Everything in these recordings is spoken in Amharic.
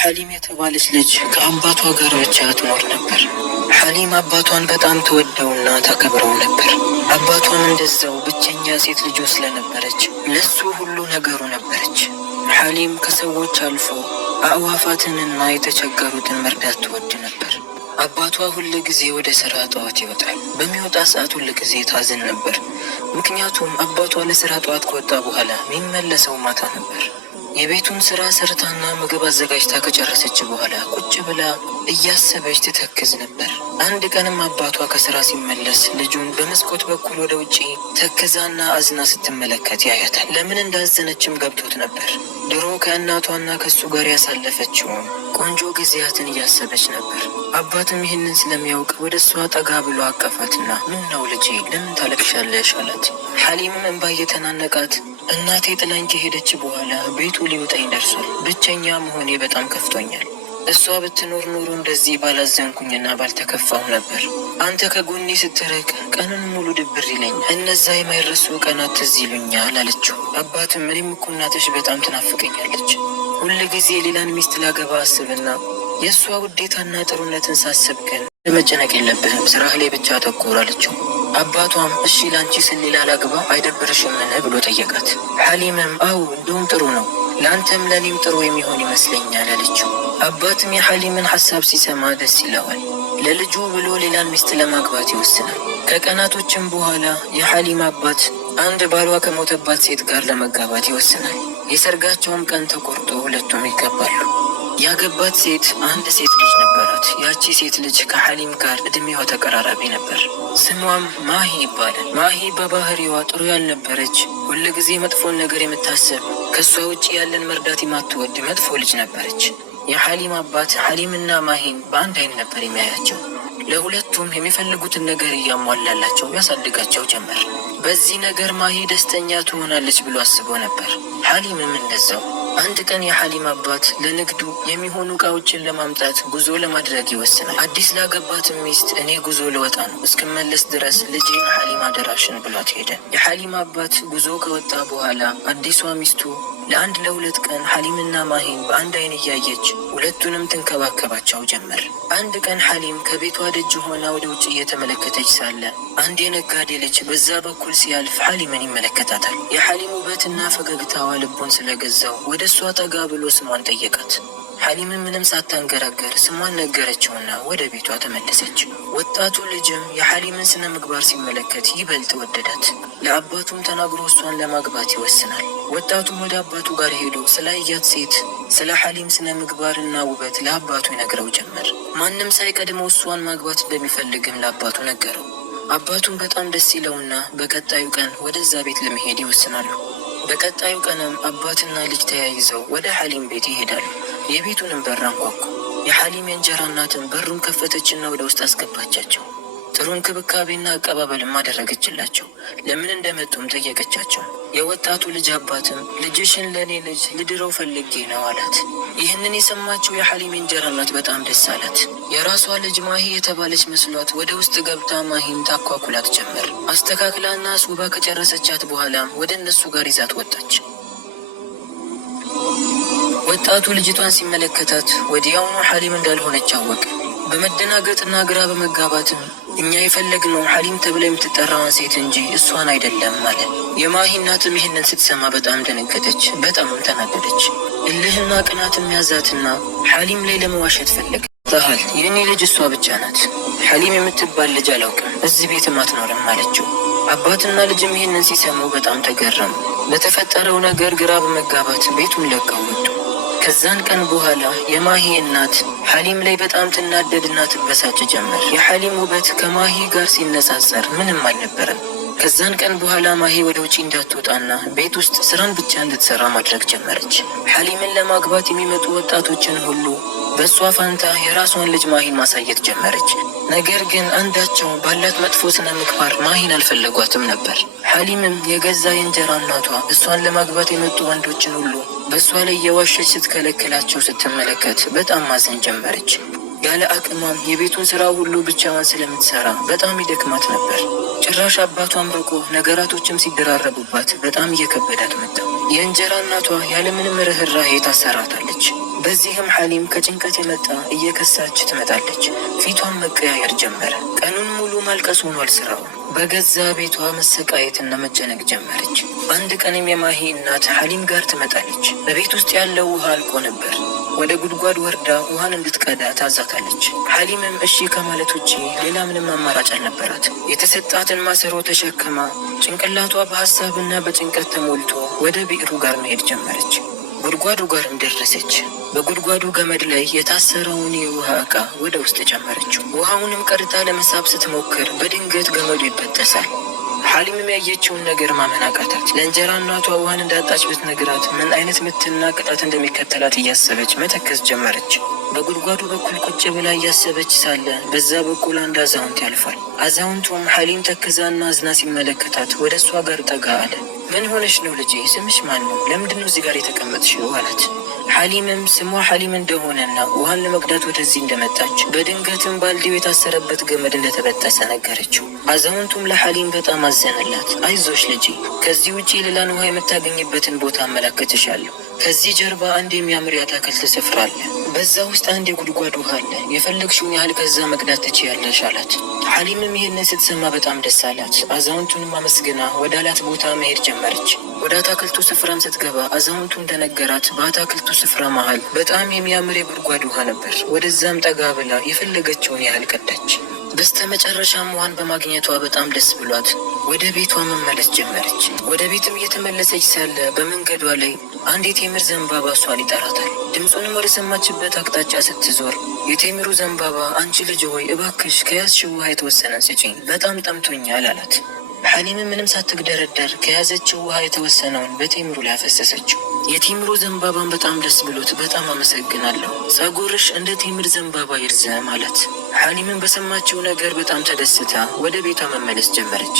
ሐሊም የተባለች ልጅ ከአባቷ ጋር ብቻ ትኖር ነበር። ሐሊም አባቷን በጣም ትወደውና ታከብረው ነበር። አባቷም እንደዛው ብቸኛ ሴት ልጁ ስለነበረች ለሱ ሁሉ ነገሩ ነበረች። ሐሊም ከሰዎች አልፎ አዕዋፋትንና የተቸገሩትን መርዳት ትወድ ነበር። አባቷ ሁል ጊዜ ወደ ሥራ ጠዋት ይወጣል። በሚወጣ ሰዓት ሁል ጊዜ ታዝን ነበር። ምክንያቱም አባቷ ለሥራ ጠዋት ከወጣ በኋላ የሚመለሰው ማታ ነበር። የቤቱን ሥራ ሰርታና ምግብ አዘጋጅታ ከጨረሰች በኋላ ቁጭ ብላ እያሰበች ትተክዝ ነበር። አንድ ቀንም አባቷ ከሥራ ሲመለስ ልጁን በመስኮት በኩል ወደ ውጪ ተክዛና አዝና ስትመለከት ያያታል። ለምን እንዳዘነችም ገብቶት ነበር። ድሮ ከእናቷና ከሱ ጋር ያሳለፈችውን ቆንጆ ጊዜያትን እያሰበች ነበር። አባትም ይህንን ስለሚያውቅ ወደ እሷ ጠጋ ብሎ አቀፋትና ምን ነው ልጄ ለምን ታለቅሻለሽ አላት። ሐሊምም እንባ እየተናነቃት እናቴ ጥላኝ ከሄደች በኋላ ቤቱ ሊውጠኝ ደርሷል። ብቸኛ መሆኔ በጣም ከፍቶኛል። እሷ ብትኖር ኖሮ እንደዚህ ባላዘንኩኝና ባልተከፋሁ ነበር። አንተ ከጎኔ ስትርቅ ቀኑን ሙሉ ድብር ይለኛል። እነዛ የማይረሱ ቀናት ትዝ ይሉኛል አለችው። አባትም እኔም እኮ እናትሽ በጣም ትናፍቀኛለች። ሁል ጊዜ ሌላን ሚስት ላገባ አስብና የእሷ ውዴታና ጥሩነትን ሳስብ ግን መጨነቅ የለብህም ስራህ ላይ ብቻ አተኩር አለችው። አባቷም እሺ ላንቺ ስል ሌላ ላግባ አይደብርሽምን ብሎ ጠየቃት። ሐሊምም አው እንደውም ጥሩ ነው ለአንተም ለኔም ጥሩ የሚሆን ይመስለኛል አለችው። አባትም የሐሊምን ሐሳብ ሲሰማ ደስ ይለዋል። ለልጁ ብሎ ሌላን ሚስት ለማግባት ይወስናል። ከቀናቶችም በኋላ የሐሊም አባት አንድ ባሏ ከሞተባት ሴት ጋር ለመጋባት ይወስናል። የሰርጋቸውም ቀን ተቆርጦ ሁለቱም ይገባሉ። ያገባት ሴት አንድ ሴት ልጅ ነበራት። ያቺ ሴት ልጅ ከሐሊም ጋር እድሜዋ ተቀራራቢ ነበር። ስሟም ማሂ ይባላል። ማሂ በባህሪዋ ጥሩ ያልነበረች፣ ሁል ጊዜ መጥፎን ነገር የምታስብ፣ ከእሷ ውጭ ያለን መርዳት የማትወድ መጥፎ ልጅ ነበረች። የሐሊም አባት ሐሊምና ማሂን በአንድ አይን ነበር የሚያያቸው። ለሁለቱም የሚፈልጉትን ነገር እያሟላላቸው ያሳድጋቸው ጀመር። በዚህ ነገር ማሂ ደስተኛ ትሆናለች ብሎ አስቦ ነበር። ሐሊምም እንደዛው። አንድ ቀን የሐሊም አባት ለንግዱ የሚሆኑ ዕቃዎችን ለማምጣት ጉዞ ለማድረግ ይወስናል። አዲስ ላገባትም ሚስት እኔ ጉዞ ልወጣ ነው እስክመለስ ድረስ ልጄን ሐሊም አደራሽን ብሏት ሄደ። የሐሊም አባት ጉዞ ከወጣ በኋላ አዲሷ ሚስቱ ለአንድ ለሁለት ቀን ሐሊምና ማሂን በአንድ አይን እያየች ሁለቱንም ትንከባከባቸው ጀመር። አንድ ቀን ሐሊም ከቤቷ ደጅ ሆና ወደ ውጭ እየተመለከተች ሳለ አንድ የነጋዴ ልጅ በዛ በኩል ሲያልፍ ሐሊምን ይመለከታታል። የሐሊም ውበትና ፈገግታዋ ልቡን ስለገዛው ወደ እሷ ጠጋ ብሎ ስሟን ጠየቃት። ሐሊምን ምንም ሳታንገራገር ስሟን ነገረችውና ወደ ቤቷ ተመለሰች። ወጣቱ ልጅም የሐሊምን ስነ ምግባር ሲመለከት ይበልጥ ወደዳት። ለአባቱም ተናግሮ እሷን ለማግባት ይወስናል። ወጣቱም ወደ አባቱ ጋር ሄዶ ስላያት ሴት ስለ ሐሊም ስነ ምግባርና ውበት ለአባቱ ይነግረው ጀመር። ማንም ሳይቀድመው እሷን ማግባት እንደሚፈልግም ለአባቱ ነገረው። አባቱም በጣም ደስ ይለውና በቀጣዩ ቀን ወደዛ ቤት ለመሄድ ይወስናሉ። በቀጣዩ ቀንም አባትና ልጅ ተያይዘው ወደ ሐሊም ቤት ይሄዳሉ። የቤቱንም በር አንኳኩ። የሐሊም የእንጀራ እናትም በሩን ከፈተችና ወደ ውስጥ አስገባቻቸው። ጥሩ እንክብካቤና አቀባበልም አደረገችላቸው። ለምን እንደመጡም ጠየቀቻቸው። የወጣቱ ልጅ አባትም ልጅሽን ለእኔ ልጅ ልድረው ፈልጌ ነው አላት። ይህንን የሰማችው የሐሊም የእንጀራ እናት በጣም ደስ አላት። የራሷ ልጅ ማሂ የተባለች መስሏት ወደ ውስጥ ገብታ ማሂን ታኳኩላት ጀመር። አስተካክላና አስውባ ከጨረሰቻት በኋላም ወደ እነሱ ጋር ይዛት ወጣች። ወጣቱ ልጅቷን ሲመለከታት ወዲያውኑ ሐሊም እንዳልሆነች አወቀ። በመደናገጥና ግራ በመጋባትም እኛ የፈለግነው ሐሊም ተብላ የምትጠራዋን ሴት እንጂ እሷን አይደለም አለ። የማሂ እናትም ይህንን ስትሰማ በጣም ደነገጠች፣ በጣምም ተናደደች። እልህና ቅናትም ያዛትና ሐሊም ላይ ለመዋሸት ፈለገ። ታህል የእኔ ልጅ እሷ ብቻ ናት፣ ሐሊም የምትባል ልጅ አላውቅም፣ እዚህ ቤትም አትኖርም አለችው። አባትና ልጅም ይህንን ሲሰሙ በጣም ተገረሙ። በተፈጠረው ነገር ግራ በመጋባት ቤቱን ለቀው ወጡ። ከዛን ቀን በኋላ የማሂ እናት ሐሊም ላይ በጣም ትናደድና ትበሳጭ ጀመር። የሐሊም ውበት ከማሂ ጋር ሲነጻጸር ምንም አልነበረም። ከዛን ቀን በኋላ ማሂ ወደ ውጪ እንዳትወጣና ቤት ውስጥ ስራን ብቻ እንድትሰራ ማድረግ ጀመረች። ሐሊምን ለማግባት የሚመጡ ወጣቶችን ሁሉ በእሷ ፋንታ የራሷን ልጅ ማሂን ማሳየት ጀመረች። ነገር ግን አንዳቸው ባላት መጥፎ ስነ ምግባር ማሂን አልፈለጓትም ነበር። ሐሊምም የገዛ የእንጀራ እናቷ እሷን ለማግባት የመጡ ወንዶችን ሁሉ በእሷ ላይ የዋሸች ስትከለክላቸው ስትመለከት በጣም ማዘን ጀመረች። ያለ አቅሟም የቤቱን ስራ ሁሉ ብቻዋን ስለምትሰራ በጣም ይደክማት ነበር። ጭራሽ አባቷም ርቆ ነገራቶችም ሲደራረቡባት በጣም እየከበዳት መጣ። የእንጀራ እናቷ ያለምንም ርኅራኄ ታሰራታለች። በዚህም ሐሊም ከጭንቀት የመጣ እየከሳች ትመጣለች። ፊቷን መቀያየር ጀመረ። ቀኑን ሙሉ ማልቀስ ሆኗል ስራው። በገዛ ቤቷ መሰቃየትና መጨነቅ ጀመረች። አንድ ቀንም የማሂ እናት ሐሊም ጋር ትመጣለች። በቤት ውስጥ ያለው ውሃ አልቆ ነበር። ወደ ጉድጓድ ወርዳ ውሃን እንድትቀዳ ታዛታለች። ሐሊምም እሺ ከማለት ውጪ ሌላ ምንም አማራጭ አልነበራት። የተሰጣትን ማሰሮ ተሸክማ ጭንቅላቷ በሐሳብና በጭንቀት ተሞልቶ ወደ ብዕሩ ጋር መሄድ ጀመረች። ጉድጓዱ ጋርም ደረሰች። በጉድጓዱ ገመድ ላይ የታሰረውን የውሃ ዕቃ ወደ ውስጥ ጨመረችው። ውሃውንም ቀድታ ለመሳብ ስትሞክር በድንገት ገመዱ ይበጠሳል። ሐሊምም ያየችውን ነገር ማመን አቃታት። ለእንጀራ እናቷ ውሃን እንዳጣች ብትነግራት ምን አይነት ምትና ቅጣት እንደሚከተላት እያሰበች መተከዝ ጀመረች። በጉድጓዱ በኩል ቁጭ ብላ እያሰበች ሳለ በዛ በኩል አንድ አዛውንት ያልፋል። አዛውንቱም ሐሊም ተክዛና አዝና ሲመለከታት ወደ እሷ ጋር ጠጋ አለ። ምን ሆነሽ ነው ልጄ? ስምሽ ማን ነው? ለምንድነው እዚህ ጋር የተቀመጥሽው? አላት። ሐሊምም ስሟ ሐሊም እንደሆነና ውሃን ለመቅዳት ወደዚህ እንደመጣች በድንገትም ባልዲው የታሰረበት ገመድ እንደተበጠሰ ነገረችው። አዛውንቱም ለሐሊም በጣም አዘነላት። አይዞሽ ልጄ፣ ከዚህ ውጪ ሌላን ውሃ የምታገኝበትን ቦታ አመላክትሻለሁ። ከዚህ ጀርባ አንድ የሚያምር የአትክልት ስፍራ አለ። በዛ ውስጥ አንድ የጉድጓድ ውሃ አለ። የፈለግሽውን ያህል ከዛ መቅዳት ትችያለሽ አላት። ሐሊምም ይህንን ስትሰማ በጣም ደስ አላት። አዛውንቱንም አመስግና ወደ አላት ቦታ መሄድ ጀመረች። ወደ አትክልቱ ስፍራም ስትገባ አዛውንቱ እንደነገራት በአትክልቱ ስፍራ መሃል በጣም የሚያምር የጉድጓድ ውሃ ነበር። ወደዛም ጠጋ ብላ የፈለገችውን ያህል ቀዳች። በስተ መጨረሻም ውሃን በማግኘቷ በጣም ደስ ብሏት ወደ ቤቷ መመለስ ጀመረች። ወደ ቤትም እየተመለሰች ሳለ በመንገዷ ላይ አንድ የቴምር ዘንባባ እሷን ይጠራታል። ድምፁንም ወደ ሰማችበት አቅጣጫ ስትዞር የቴምሩ ዘንባባ አንቺ ልጅ ሆይ እባክሽ ከያዝሽው ውሃ የተወሰነን ስጪኝ፣ በጣም ጠምቶኛል አላት። ሐሊምም ምንም ሳትግደረደር ከያዘችው ውሃ የተወሰነውን በቴምሩ ላይ አፈሰሰችው። የቴምሩ ዘንባባን በጣም ደስ ብሎት በጣም አመሰግናለሁ፣ ጸጉርሽ እንደ ቴምር ዘንባባ ይርዘም አላት። ሐሊምም በሰማችው ነገር በጣም ተደስታ ወደ ቤቷ መመለስ ጀመረች።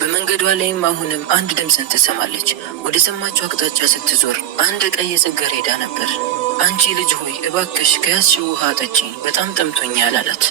በመንገዷ ላይም አሁንም አንድ ድምፅን ትሰማለች። ወደ ሰማችው አቅጣጫ ስትዞር አንድ ቀይ ጽጌረዳ ነበር። አንቺ ልጅ ሆይ እባክሽ ከያዝሽው ውሃ ጠጪኝ፣ በጣም ጠምቶኛል አላት።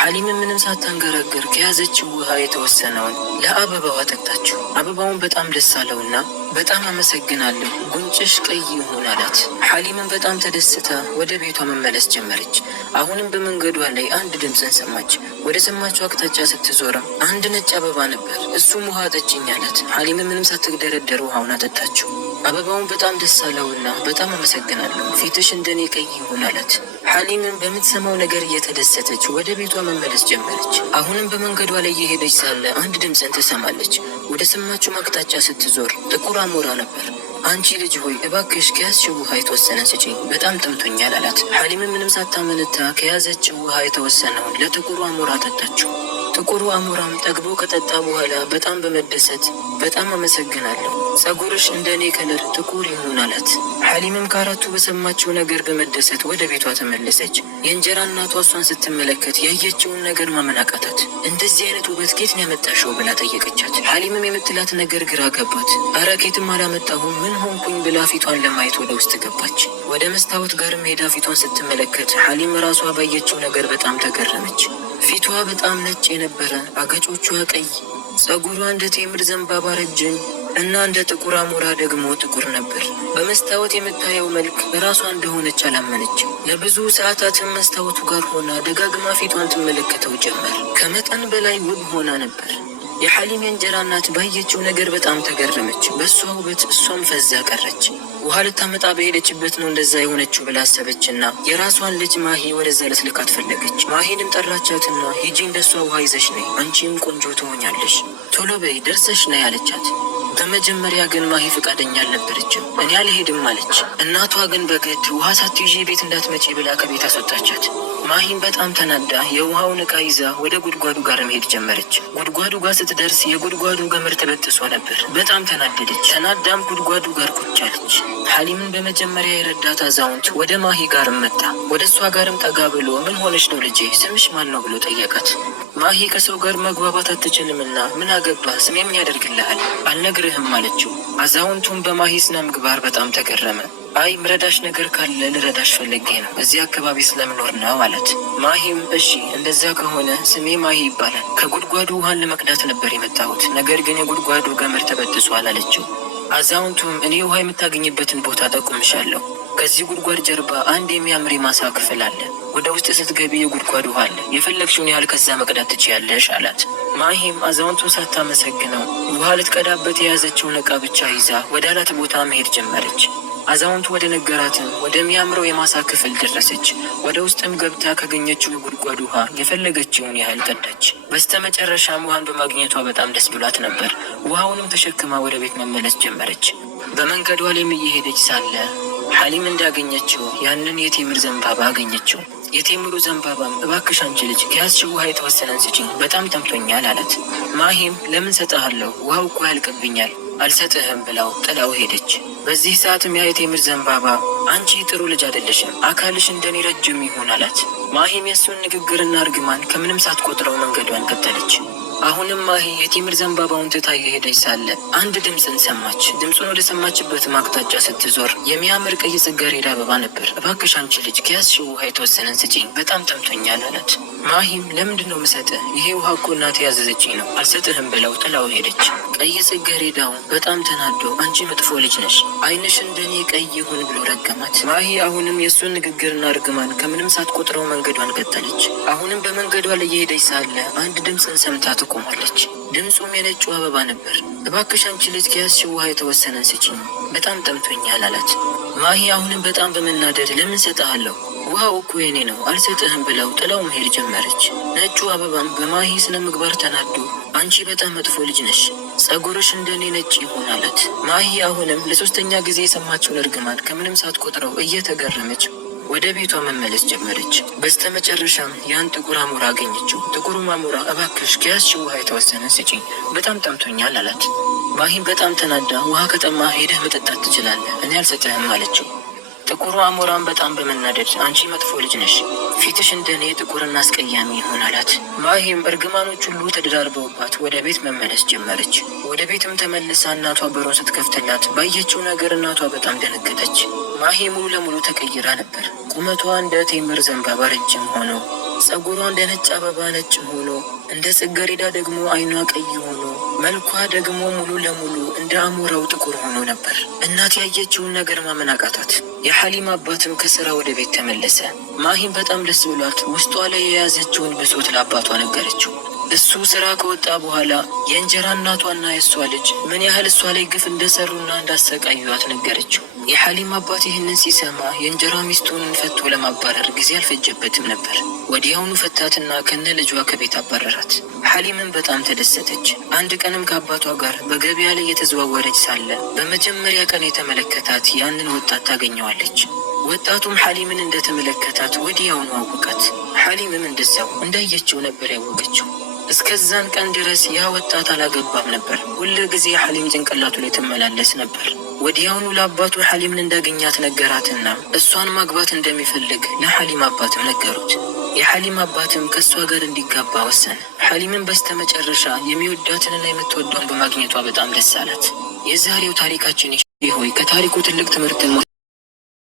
ሐሊምም ምንም ሳታንገራግር ከያዘችው ውሃ የተወሰነውን ለአበባው አጠጣችው። አበባውን በጣም ደስ አለውና በጣም አመሰግናለሁ፣ ጉንጭሽ ቀይ ይሁን አላት። ሐሊምም በጣም ተደስታ ወደ ቤቷ መመለስ ጀመረች። አሁንም በመንገዷ ላይ አንድ ድምፅን ሰማች። ወደ ሰማችው አቅጣጫ ስትዞርም አንድ ነጭ አበባ ነበር። እሱም ውሃ ጠጪኝ አላት። ሐሊምም ምንም ሳትግደረደር ውሃውን አጠጣችው። አበባውን በጣም ደስ አለውና በጣም አመሰግናለሁ፣ ፊትሽ እንደኔ ቀይ ይሁን አላት። ሐሊምም በምትሰማው ነገር እየተደሰተች ወደ ቤቷ መመለስ ጀመረች። አሁንም በመንገዷ ላይ እየሄደች ሳለ አንድ ድምፅን ትሰማለች። ወደ ሰማችው አቅጣጫ ስትዞር ጥቁር አሞራ ነበር። አንቺ ልጅ ሆይ እባክሽ ከያዝሽው ውሃ የተወሰነ ስጪኝ፣ በጣም ጠምቶኛል አላት። ሐሊምም ምንም ሳታመነታ ከያዘችው ውሃ የተወሰነውን ለጥቁሩ አሞራ አጠጣችው። ጥቁሩ አሞራም ጠግቦ ከጠጣ በኋላ በጣም በመደሰት በጣም አመሰግናለሁ፣ ጸጉርሽ እንደ እኔ ከለር ጥቁር ይሁን አላት። ሐሊምም ከአራቱ በሰማችው ነገር በመደሰት ወደ ቤቷ ተመለሰች። የእንጀራ እናቷ እሷን ስትመለከት ያየችውን ነገር ማመን አቃታት። እንደዚህ አይነት ውበት ኬት ነው ያመጣሽው ብላ ጠየቀቻት። ሐሊምም የምትላት ነገር ግራ ገባት። አረ ኬትም አላመጣሁም፣ ምን ሆንኩኝ ብላ ፊቷን ለማየት ወደ ውስጥ ገባች። ወደ መስታወት ጋርም ሄዳ ፊቷን ስትመለከት ሐሊም ራሷ ባየችው ነገር በጣም ተገረመች። ፊቷ በጣም ነጭ የነበረ፣ አገጮቿ ቀይ፣ ጸጉሯ እንደ ቴምር ዘንባባ ረጅም እና እንደ ጥቁር አሞራ ደግሞ ጥቁር ነበር። በመስታወት የምታየው መልክ ራሷ እንደሆነች አላመነችም። ለብዙ ሰዓታትም መስታወቱ ጋር ሆና ደጋግማ ፊቷን ትመለከተው ጀመር። ከመጠን በላይ ውብ ሆና ነበር። የሐሊም የእንጀራ እናት ባየችው ነገር በጣም ተገረመች። በእሷ ውበት እሷም ፈዛ ቀረች። ውሃ ልታመጣ በሄደችበት ነው እንደዛ የሆነችው ብላ አሰበችና የራሷን ልጅ ማሂ ወደዛ ልትልካት ፈለገች። ማሂንም ጠራቻትና ሂጂ እንደሷ ውሃ ይዘሽ ነይ፣ አንቺም ቆንጆ ትሆኛለሽ፣ ቶሎ በይ ደርሰሽ ነይ አለቻት። በመጀመሪያ ግን ማሂ ፈቃደኛ አልነበረችም። እኔ አልሄድም አለች። እናቷ ግን በግድ ውሃ ሳትይዢ ቤት እንዳትመጪ ብላ ከቤት አስወጣቻት። ማሂም በጣም ተናዳ የውሃውን ዕቃ ይዛ ወደ ጉድጓዱ ጋር መሄድ ጀመረች። ጉድጓዱ ጋር ስትደርስ የጉድጓዱ ገመድ ተበጥሶ ነበር። በጣም ተናደደች። ተናዳም ጉድጓዱ ጋር ቁጭ አለች። ሐሊምን በመጀመሪያ የረዳት አዛውንት ወደ ማሂ ጋርም መጣ። ወደ እሷ ጋርም ጠጋ ብሎ ምን ሆነች ነው ልጄ? ስምሽ ማን ነው ብሎ ጠየቃት። ማሂ ከሰው ጋር መግባባት አትችልምና ምን አገባ ስሜ ምን ያደርግልሃል? አልነግርህም አለችው። አዛውንቱም በማሂ ስነ ምግባር በጣም ተገረመ። አይ ምረዳሽ ነገር ካለ ልረዳሽ ፈልጌ ነው፣ እዚህ አካባቢ ስለምኖር ነው አላት። ማሂም እሺ እንደዛ ከሆነ ስሜ ማሂ ይባላል። ከጉድጓዱ ውሃን ለመቅዳት ነበር የመጣሁት፣ ነገር ግን የጉድጓዱ ገመድ ተበጥሷል አለችው። አዛውንቱም እኔ ውሃ የምታገኝበትን ቦታ ጠቁምሻለሁ። ከዚህ ጉድጓድ ጀርባ አንድ የሚያምር የማሳ ክፍል አለ። ወደ ውስጥ ስትገቢ የጉድጓድ ውሃ አለ። የፈለግሽውን ያህል ከዛ መቅዳት ትችያለሽ አላት። ማሂም አዛውንቱን ሳታመሰግነው ውሃ ልትቀዳበት የያዘችውን ዕቃ ብቻ ይዛ ወደ አላት ቦታ መሄድ ጀመረች። አዛውንቱ ወደ ነገራትም ወደሚያምረው የማሳ ክፍል ደረሰች። ወደ ውስጥም ገብታ ካገኘችው የጉድጓድ ውሃ የፈለገችውን ያህል ቀዳች። በስተ መጨረሻም ውሃን በማግኘቷ በጣም ደስ ብሏት ነበር። ውሃውንም ተሸክማ ወደ ቤት መመለስ ጀመረች። በመንገዷ ላይም እየሄደች ሳለ ሐሊም እንዳገኘችው ያንን የቴምር ዘንባባ አገኘችው። የቴምሩ ዘንባባም እባክሽ አንቺ ልጅ ከያዝሽው ውሃ የተወሰነን ስጪኝ፣ በጣም ጠምቶኛል አላት። ማሂም ለምን ሰጠሃለሁ? ውሃው እኮ ያልቅብኛል፣ አልሰጥህም ብላው ጥላው ሄደች። በዚህ ሰዓትም ያ የቴምር ዘንባባ አንቺ ጥሩ ልጅ አይደለሽም፣ አካልሽ እንደኔ ረጅም ይሆን አላት። ማሂም የእሱን ንግግርና እርግማን ከምንም ሳትቆጥረው መንገዷን ቀጠለች። አሁንም ማሂ የቴምር ዘንባባውን ትታ እየሄደች ሳለ አንድ ድምፅን ሰማች። ድምፁን ወደ ሰማችበት አቅጣጫ ስትዞር የሚያምር ቀይ ጽጌረዳ አበባ ነበር። እባክሽ አንቺ ልጅ ከያዝሽው ውሃ የተወሰነን ስጪኝ፣ በጣም ጠምቶኛል አላት። ማሂም ለምንድን ነው ምሰጥህ? ይሄ ውሃ እኮ እናቴ ያዘዘችኝ ነው፣ አልሰጥህም ብለው ጥላው ሄደች። ቀይ ጽጌረዳው በጣም ተናዶ አንቺ መጥፎ ልጅ ነሽ፣ ዓይንሽ እንደኔ ቀይ ይሁን ብሎ ረገማት። ማሂ አሁንም የእሱን ንግግርና እርግማን ከምንም ሳትቆጥረው መንገዷን ቀጠለች። አሁንም በመንገዷ ላይ እየሄደች ሳለ አንድ ድምፅን ሰምታ ትቆማለች። ድምፁም የነጩ አበባ ነበር። እባክሽ አንቺ ልጅ ከያዝሽው ውሃ የተወሰነን ስጪኝ፣ በጣም ጠምቶኛል አላት። ማሂ አሁንም በጣም በመናደድ ለምን ሰጠሃለሁ? ውሃው እኮ የኔ ነው፣ አልሰጥህም ብለው ጥላው መሄድ ጀመረች። ነጩ አበባም በማሂ ስነ ምግባር ተናዶ አንቺ በጣም መጥፎ ልጅ ነሽ፣ ጸጉርሽ እንደኔ ነጭ ይሆን አላት። ማሂ አሁንም ለሶስተኛ ጊዜ የሰማችውን እርግማን ከምንም ሳትቆጥረው እየተገረመች ወደ ቤቷ መመለስ ጀመረች። በስተ መጨረሻም ያን ጥቁር አሞራ አገኘችው። ጥቁሩ አሞራ እባክሽ ከያዝሽው ውሃ የተወሰነ ስጪኝ፣ በጣም ጠምቶኛል አላት። ማሂም በጣም ተናዳ ውሃ ከጠማ ሄደህ መጠጣት ትችላለህ፣ እኔ አልሰጥህም አለችው። ጥቁሩ አሞራም በጣም በመናደድ አንቺ መጥፎ ልጅ ነሽ፣ ፊትሽ እንደኔ ጥቁርና አስቀያሚ ይሆን አላት። ማሂም እርግማኖች ሁሉ ተደራርበውባት ወደ ቤት መመለስ ጀመረች። ወደ ቤትም ተመልሳ እናቷ በሩን ስትከፍትላት ባየችው ነገር እናቷ በጣም ደነገጠች። ማሂ ሙሉ ለሙሉ ተቀይራ ነበር። ቁመቷ እንደ ቴምር ዘንባባ ረጅም ሆኖ፣ ጸጉሯ እንደ ነጭ አበባ ነጭ ሆኖ፣ እንደ ጽጌረዳ ደግሞ ዓይኗ ቀይ ሆኖ፣ መልኳ ደግሞ ሙሉ ለሙሉ እንደ አሞራው ጥቁር ሆኖ ነበር። እናት ያየችውን ነገር ማመን አቃታት። የሐሊም አባትም ከስራ ወደ ቤት ተመለሰ። ማሂም በጣም ደስ ብሏት ውስጧ ላይ የያዘችውን ብሶት ለአባቷ ነገረችው። እሱ ስራ ከወጣ በኋላ የእንጀራ እናቷና የእሷ ልጅ ምን ያህል እሷ ላይ ግፍ እንደሰሩና እንዳሰቃዩት ነገረችው። የሐሊም አባት ይህንን ሲሰማ የእንጀራ ሚስቱን ፈቶ ለማባረር ጊዜ አልፈጀበትም ነበር። ወዲያውኑ ፈታትና ከነ ልጇ ከቤት አባረራት። ሐሊምን በጣም ተደሰተች። አንድ ቀንም ከአባቷ ጋር በገበያ ላይ የተዘዋወረች ሳለ በመጀመሪያ ቀን የተመለከታት ያንን ወጣት ታገኘዋለች። ወጣቱም ሐሊምን እንደተመለከታት ወዲያውኑ አወቃት። ሐሊምም እንደዛው እንዳየችው ነበር ያወቀችው። እስከዛን ቀን ድረስ ያ ወጣት አላገባም ነበር። ሁል ጊዜ ሐሊም ጭንቅላቱ ላይ ትመላለስ ነበር። ወዲያውኑ ለአባቱ ሐሊምን እንዳገኛት ነገራትና እሷን ማግባት እንደሚፈልግ ለሐሊም አባትም ነገሩት። የሐሊም አባትም ከእሷ ጋር እንዲጋባ ወሰነ። ሐሊምን በስተመጨረሻ የሚወዳትንና የምትወደውን በማግኘቷ በጣም ደስ አላት። የዛሬው ታሪካችን ሆይ ከታሪኩ ትልቅ ትምህርትን